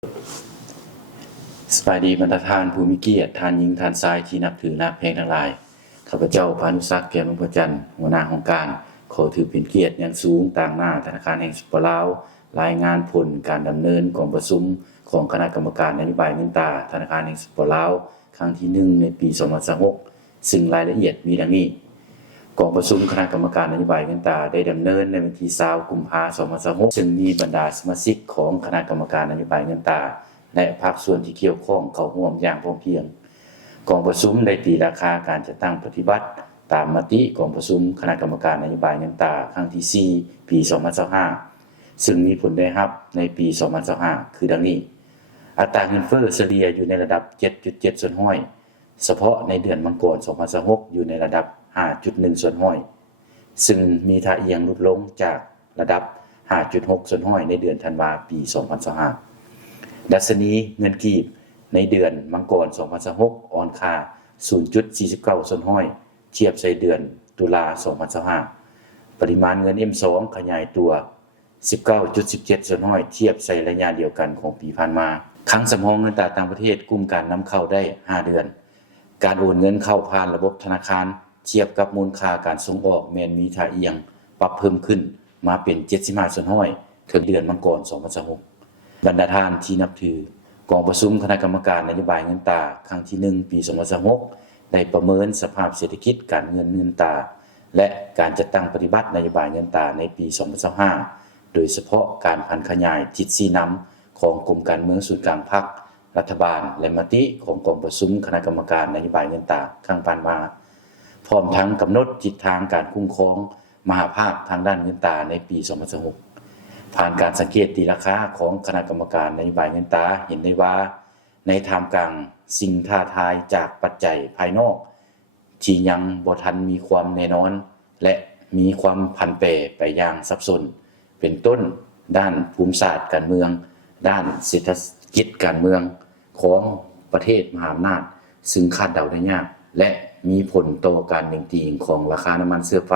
สบายดีบรรดาท่านผู้มีเกียรติท่านหญิงท่านชายที่นับถือนักเพลงทั้งหลายข้าพเจ้าพานุศักดิ์แก้วมงคลจันทร์หัวหน้าของการขอถือเป็นเกียรติอย่างสูงต่างหน้าธนาคารแห่งสปปลาวรายงานผลการดำเนินของประชุมของคณะกรรมการนโยบายเงินตราธนาคารแห่งสปปลาวครั้งที่1ในปี2026ซึ่งรายละเอียดมีดังนี้กองประชุมคณะกรรมการนโยบายเงินตราได้ดำเนินในวันที่20กุมภาพันธ์2026ซึ่งมีบรรดาสมาชิกของคณะกรรมการนโยบายเงินตราและภาคส่วนที่เกี่ยวข้องเข้าร่วมอย่างพร้อมเพรียงกองประชุมได้ตีราคาการจัดตั้งปฏิบัติตามมติกองประชุมคณะกรรมการนโยบายเงินตราครั้งที่4ปี2025ซึ่งมีผลได้รับในปี2025คือดังนี้อัตราเงินเฟ้อเฉลี่ยอยู่ในระดับ 7.7 ส่วนห้อยเฉพาะในเดือนมังกร2026อยู่ในระดับ 5.1 ส่วนห้อยซึ่งมีท่าเอียงลดลงจากระดับ 5.6 ส่วนห้อยในเดือนธันวาคมปี2025ดัชนีเงินกีบในเดือนมังกร2026อ่อนค่า 0.49 ส่วนห้อยเทียบใส่เดือนตุลา2025ปริมาณเงิน M2 ขยายตัว 19.17 ส่วนห้อยเทียบใส่ระยะเดียวกันของปีผ่านมาคลังสำรองเงินตราต่างประเทศกลุ่มการนำเข้าได้5เดือนการโอนเงินเข้าผ่านระบบธนาคารเทียบกับมูลค่าการส่งออกแม้นมีท่าเอียงปรับเพิ่มขึ้นมาเป็น75ส่วนห้อยถึงเดือนมังกร2026บรรดาท่านที่นับถือกองประชุมคณะกรรมการนโยบายเงินตราครั้งที่1ปี2026ได้ประเมินสภาพเศรษฐกิจการเงินตราและการจัดตั้งปฏิบัตินโยบายเงินตราในปี2025โดยเฉพาะการพันขยายจิตชี้นำของกรมการเมืองศูนย์กลางพรรครัฐบาลและมติของกองประชุมคณะกรรมการนโยบายเงินตราครั้งผ่านมาพร้อมทั้งกำหนดทิศทางการคุ้มครองมหาภาคทางด้านเงินตราในปี2026ผ่านการสังเกตตีราคาของคณะกรรมการนโยบายเงินตราเห็นได้ว่าในท่ามกลางสิ่งท้าทายจากปัจจัยภายนอกที่ยังบ่ทันมีความแน่นอนและมีความผันแปรไปอย่างซับซ้อนเป็นต้นด้านภูมิศาสตร์การเมืองด้านเศรษฐกิจการเมืองของประเทศมหาอำนาจซึ่งคาดเดาได้ยากและมีผลต่อการเปลี่ยนแปลงของราคาน้ำมันเชื้อไฟ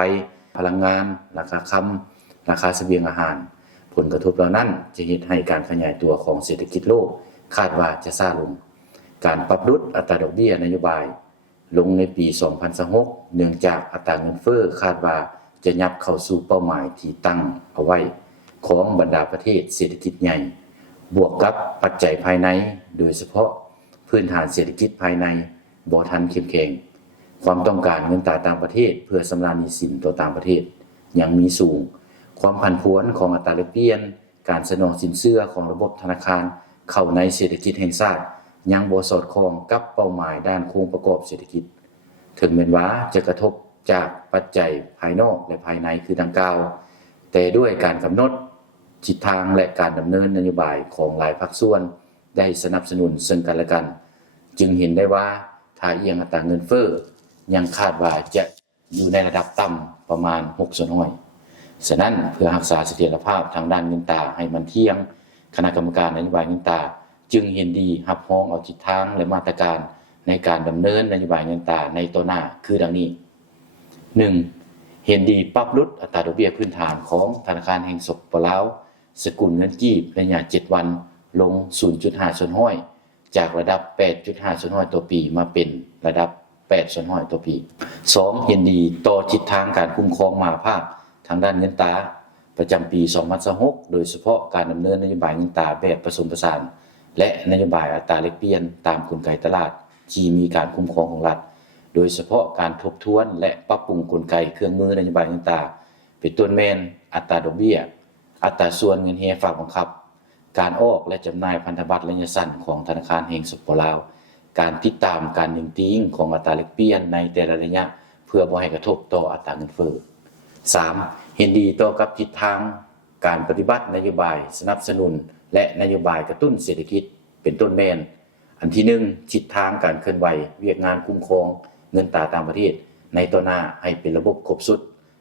พลังงานราคาค้ำราคาเสบียงอาหารผลกระทบเหล่านั้นจะเฮ็ดให้การขยายตัวของเศรษฐกิจโลกคาดว่าจะช้าลงการปรับลดอัตราดอกเบี้ยนโยบายลงในปี2026เนื่องจากอัตราเงินเฟ้อคาดว่าจะยับเข้าสู่เป้าหมายที่ตั้งเอาไว้ของบรรดาประเทศเศรษฐกิจใหญ่บวกกับปัจจัยภายในโดยเฉพาะพื้นฐานเศรษฐกิจภายในบ่ทันเข้มแข็งความต้องการเงินตราต่างประเทศเพื่อชำระหนี้สินต่อต่างประเทศยังมีสูงความผันผวนของอัตราแลกเปลี่ยนการสนองสินเชื่อของระบบธนาคารเข้าในเศรษฐกิจแห่งชาติยังบ่สอดคล้องกับเป้าหมายด้านโครงประกอบเศรษฐกิจถึงแม้ว่าจะกระทบจากปัจจัยภายนอกและภายในคือดังกล่าวแต่ด้วยการกำหนดทิศทางและการดำเนินนโยบายของหลายภาคส่วนได้สนับสนุนซึ่งกันและกันจึงเห็นได้ว่าถ้าเอียงอัตราเงินเฟ้อยังคาดว่าจะอยู่ในระดับต่ำประมาณ6ส่วนห้อยฉะนั้นเพื่อรักษาเสถียรภาพทางด้านเงินตราให้มันเที่ยงคณะกรรมการนโยบายเงินตราจึงเห็นดีรับรองเอาทิศทางและมาตรการในการดำเนินนโยบายเงินตราในต่อหน้าคือดังนี้ 1. เห็นดีปรับลดอัตราดอกเบี้ยพื้นฐานของธนาคารแห่งสปปลาวสกุลเงินกีบระยะ7วันลง 0.5 ส่วนห้อยจากระดับ 8.5 ส่วนห้อยต่อปีมาเป็นระดับ 8 ส่วนห้อยต่อปี 2. เห็นดีต่อทิศทางการคุ้มครองมหาภาคทางด้านเงินตราประจำปี2026โดยเฉพาะการดำเนินนโยบายเงินตราแบบผสมผสานและนโยบายอัตราแลกเปลี่ยนตามกลไกตลาดที่มีการคุ้มครองของรัฐโดยเฉพาะการทบทวนและปรับปรุงกลไกเครื่องมือนโยบายเงินตราเป็นต้นแม่นอัตราดอกเบี้ยอัตราส่วนเงินเฮฝากบังคับการออกและจำหน่ายพันธบัตรระยะสั้นของธนาคารแห่งสปปลาวการติดตามการหนึ่งติ้งของอัตราแลกเปลี่ยนในแต่ละระยะเพื่อบ่ให้กระทบต่ออัตราเงินเฟ้อ 3. เห็นดีต่อกับทิศทางการปฏิบัตินโยบายสนับสนุนและนโยบายกระตุ้นเศรษฐกิจเป็นต้นแม่นอันที่1ทิศทางการเคลื่อนไหวเวียกงานคุ้มครองเงินตราต่างประเทศในต่อหน้าให้เป็นระบบครบสุด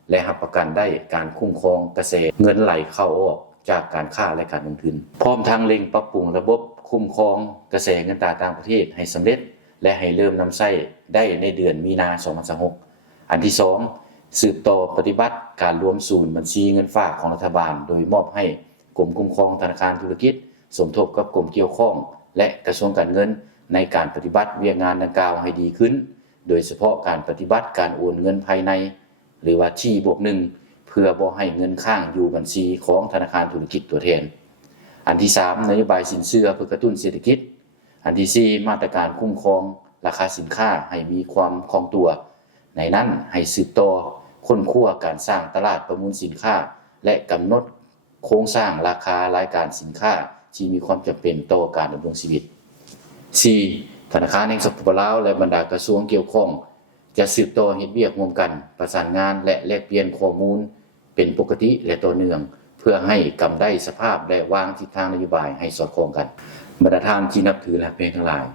และรับประกันได้การคุ้มครองกระแสเงินไหลเข้าออกจากการค้าและการลงทุนพร้อมทั้งเร่งปรับปรุงระบบคุ้มครองกระแสเงินตราต่างประเทศให้สำเร็จและให้เริ่มนำใช้ได้ในเดือนมีนาคม2026อันที่2สืบต่อปฏิบัติการรวมศูนย์บัญชีเงินฝากของรัฐบาลโดยมอบให้กรมคุ้มครองธนาคารธุรกิจ สมทบกับกรมเกี่ยวข้องและกระทรวงการเงินในการปฏิบัติเวียกงานดังกล่าวให้ดีขึ้นโดยเฉพาะการปฏิบัติการโอนเงินภายในหรือว่าที่1เพื่อบ่ให้เงินค้างอยู่บัญชีของธนาคารธุรกิจตัวแทนอันที่3นโยบายสินเชื่อเพื่อกระตุ้นเศรษฐกิจอันที่4มาตรการคุ้มครองราคาสินค้าให้มีความคล่องตัวในนั้นให้สืบต่อค้นคว้าการสร้างตลาดประมูลสินค้าและกำหนดโครงสร้างราคารายการสินค้าที่มีความจำเป็นต่อการดำรงชีวิต 4. ธนาคารแห่งสปปลาวและบรรดากระทรวงเกี่ยวข้องจะสืบต่อเฮ็ดเวียกร่วมกันประสานงานและแลกเปลี่ยนข้อมูลเป็นปกติและต่อเนื่องเพื่อให้กำได้สภาพและวางทิศทางนโยบายให้สอดคล้องกันบรรดาท่านที่นับถือและเพลงทั้งหลาย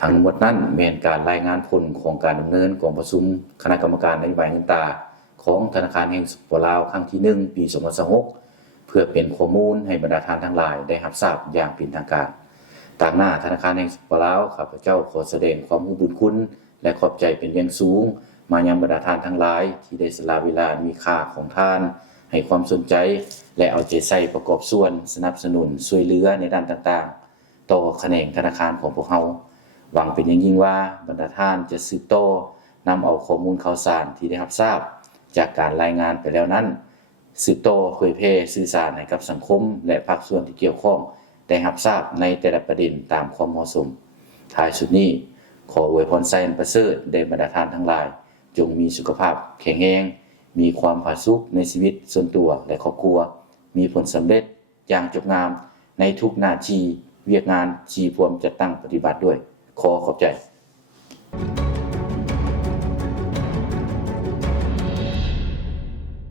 ทั้งหมดนั้นแม่นการรายงานผลของการดำเนินของประชุมคณะกรรมการนโยบายเงินตราของธนาคารแห่งสปปลาวครั้งที่1ปี2026เพื่อเป็นข้อมูลให้บรรดาท่านทั้งหลายได้รับทราบอย่างเป็นทางการตามหน้าธนาคารแห่งสปปลาวข้าพเจ้าขอแสดงความอุบุญคุณและขอบใจเป็นอย่างสูงมายังบรรดาท่านทั้งหลายที่ได้สละเวลามีค่าของท่านให้ความสนใจและเอาใจใส่ประกอบส่วนสนับสนุนช่วยเหลือในด้านต่างๆต่อแขนงธนาคารของพวกเราหวังเป็นอย่างยิ่งว่าบรรดาท่านจะสืบต่อนำเอาข้อมูลข่าวสารที่ได้รับทราบจากการรายงานไปแล้วนั้นสืบต่อเผยแพร่สื่อสารให้กับสังคมและภาคส่วนที่เกี่ยวข้องได้รับทราบในแต่ละประเด็นตามความเหมาะสมท้ายสุดนี้ขออวยพรไซน์ประเสริฐแด่บรรดาท่านทั้งหลายจงมีสุขภาพแข็งแรงมีความผาสุกในชีวิตส่วนตัวและครอบครัวมีผลสำเร็จอย่างจบงามในทุกหน้าที่เวียกงานที่พวมจะตั้งปฏิบัติด้วยขอขอบใจ